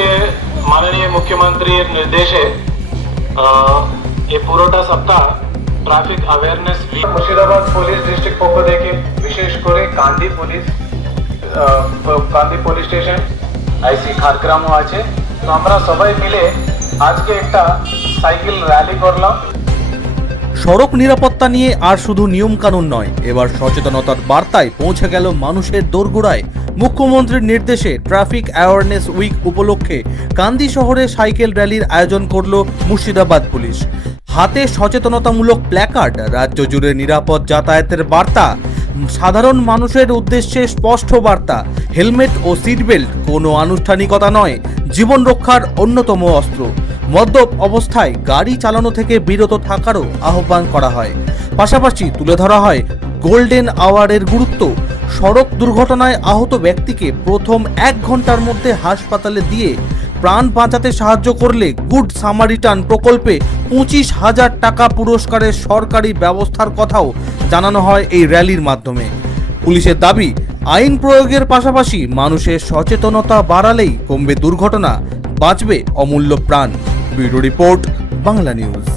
আজকে মাননীয় মুখ্যমন্ত্রীর নির্দেশে ये পুরোটা সপ্তাহ traffic awareness week Murshidabad police district পক্ষ থেকে বিশেষ করে কান্দি পুলিশ স্টেশন আইসি খারগ্রামও আছে। তো আমরা সবাই মিলে আজকে একটা সাইকেল র্যালি করলাম। সড়ক নিরাপত্তা নিয়ে আর শুধু নিয়ম কানুন নয়, এবার সচেতনতার বার্তায় পৌঁছে গেল মানুষের দোরগোড়ায়। মুখ্যমন্ত্রীর নির্দেশে ট্রাফিক অ্যাওয়ারনেস উইক উপলক্ষে কান্দি শহরে সাইকেল র্যালির আয়োজন করল মুর্শিদাবাদ পুলিশ। হাতে সচেতনতামূলক প্ল্যাকার্ড, রাজ্য জুড়ে নিরাপদ যাতায়াতের বার্তা, সাধারণ মানুষের উদ্দেশ্যে স্পষ্ট বার্তা। হেলমেট ও সিট বেল্ট কোনো আনুষ্ঠানিকতা নয়, জীবন রক্ষার অন্যতম অস্ত্র। মদ্যপ অবস্থায় গাড়ি চালানো থেকে বিরত থাকারও আহ্বান করা হয়। পাশাপাশি তুলে ধরা হয় গোল্ডেন আওয়ারের গুরুত্ব। সড়ক দুর্ঘটনায় আহত ব্যক্তিকে প্রথম 1 ঘন্টার মধ্যে হাসপাতালে দিয়ে প্রাণ বাঁচাতে সাহায্য করলে গুড সামারিটান প্রকল্পে 25,000 টাকা পুরস্কারের সরকারি ব্যবস্থার কথাও জানানো হয় এই র্যালির মাধ্যমে। পুলিশের দাবি, আইন প্রয়োগের পাশাপাশি মানুষের সচেতনতা বাড়ালেই কমবে দুর্ঘটনা, বাঁচবে অমূল্য প্রাণ। Bureau report, Bangla news.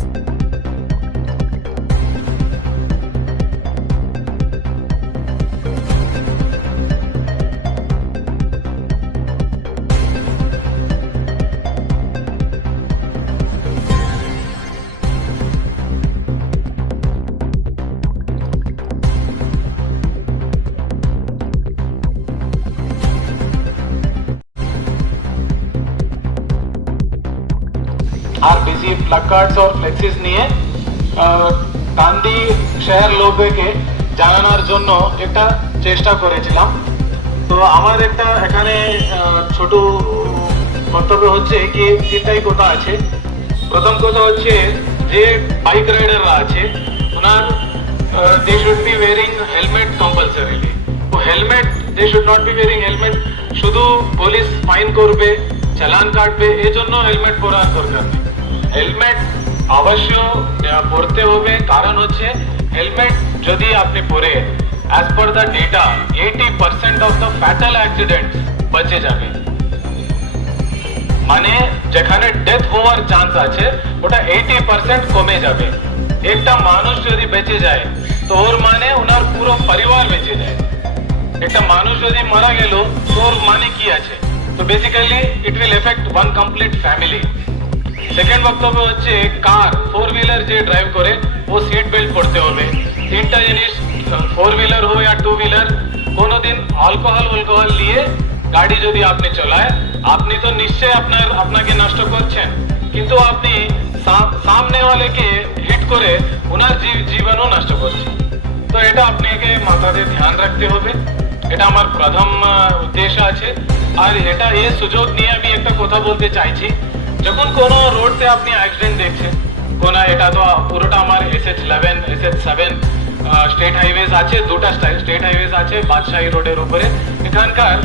আর বেশি প্ল্যাকার্ডস और ফ্লেক্সিস নিয়ে কান্দি শহর লোককে জানানোর জন্য একটা চেষ্টা করেছিলাম। তো আমার একটা এখানে ছোট বক্তব্য হচ্ছে কি 3টাই কথা আছে। প্রথম কথা হচ্ছে যে বাইক রাইডাররা আছে ওনার they should be wearing helmet compulsorily. তো helmet they should not be wearing helmet শুধু পুলিশ ফাইন করবে, চালান কাটবে, এই জন্য হেলমেট পরার দরকার নেই। হেলমেট অবশ্য পরতে হবে, কারণ হচ্ছে হেলমেট যদি আপনি পরে as per the data 80% of the fatal accident বেঁচে যাবে। মানে যেখানে ডেথ হওয়ার চান্স আছে ওটা 80% কমে যাবে। একটা মানুষ যদি বেঁচে যায় তো ওর মানে ওনার পুরো পরিবার বেঁচে যায়। একটা মানুষ যদি মারা গেল তো ওর মানে কি আছে? তো basically it will effect one complete family. Second বক্তব্য হচ্ছে কার 4 হুইলার যে ড্রাইভ করে ও সিট বেল্ট পরতে হবে। 3টা জিনিস, 4 হুইলার हो या 2 হুইলার, কোনোদিন অ্যালকোহল নিয়ে গাড়ি যদি আপনি চালায় আপনি তো নিশ্চয়ই আপনাকে নষ্ট করছেন, কিন্তু আপনি সামনে ওয়ালেকে হিট করে ওনার জীবনও নষ্ট করছেন। তো এটা আপনাকে মাথাতে ধ্যান রাখতে হবে। এটা আমার প্রথম উদ্দেশ্য আছে। আর এটা এই সুযোগ নিয়ে আমি একটা কথা বলতে চাইছি, যখন কোনো রোডতে আপনি অ্যাক্সিডেন্ট দেখছেন, কোন এটা তো পুরোটা আমার SH11 SH7 স্টেট হাইওয়েজ আছে, 2টা স্টেট হাইওয়েজ আছে বাদশাহী রোডের উপরে। এখানকার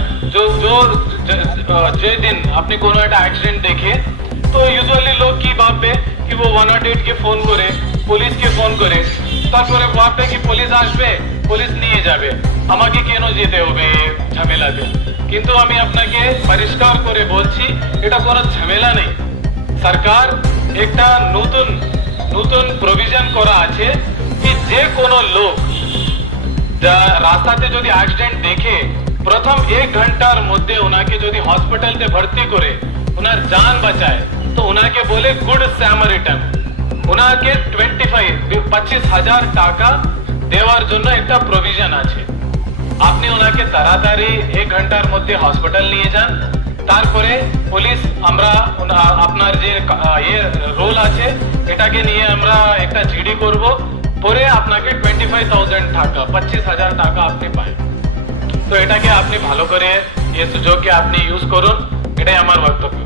যে দিন আপনি কোনো একটা অ্যাক্সিডেন্ট দেখে তো ইউজুয়ালি লোক কি ভাববে কি ও 108 কে ফোন করে, পুলিশকে ফোন করে, তারপরে ভাববে কি পুলিশ আসবে, পুলিশ নিয়ে যাবে, আমাকে কেন যেতে হবে ঝামেলাতে। কিন্তু আমি আপনাকে পরিষ্কার করে বলছি এটা কোনো ঝামেলা নেই। সরকার একটা নতুন প্রভিশন করা আছে কি যে কোনো লোক রাস্তাতে যদি অ্যাক্সিডেন্ট দেখে প্রথম 1 ঘন্টার মধ্যে ওনাকে যদি হসপিটালতে ভর্তি করে ওনার জান বাঁচায় তো ওনাকে বলে গুড স্যামারিটান। ওনাকে 25,000 টাকা দেওয়ার জন্য একটা প্রভিশন আছে। আপনি ওনাকে তাড়াতাড়ি 1 ঘন্টার মধ্যে হসপিটাল নিয়ে যান, তারপরে পুলিশ আমরা আপনার যে রোল আছে এটাকে নিয়ে আমরা একটা জিডি করব, পরে আপনাকে 25,000 টাকা 25,000 টাকা আপনি পায়। তো এটাকে আপনি ভালো করে এই সুযোগকে আপনি ইউজ করুন, এটাই আমার বক্তব্য।